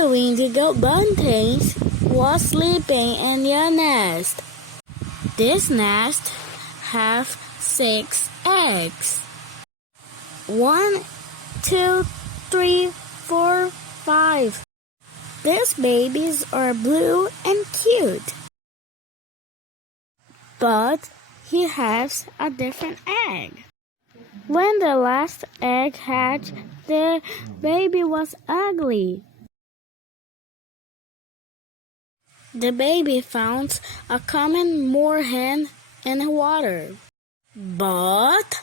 little indigo bunting was sleeping in a nest. This nest has 6 eggs. 1, 2, 3, 4, 5. These babies are blue and cute. But he has a different egg. When the last egg hatched, the baby was ugly. The baby found a common moorhen in the water. But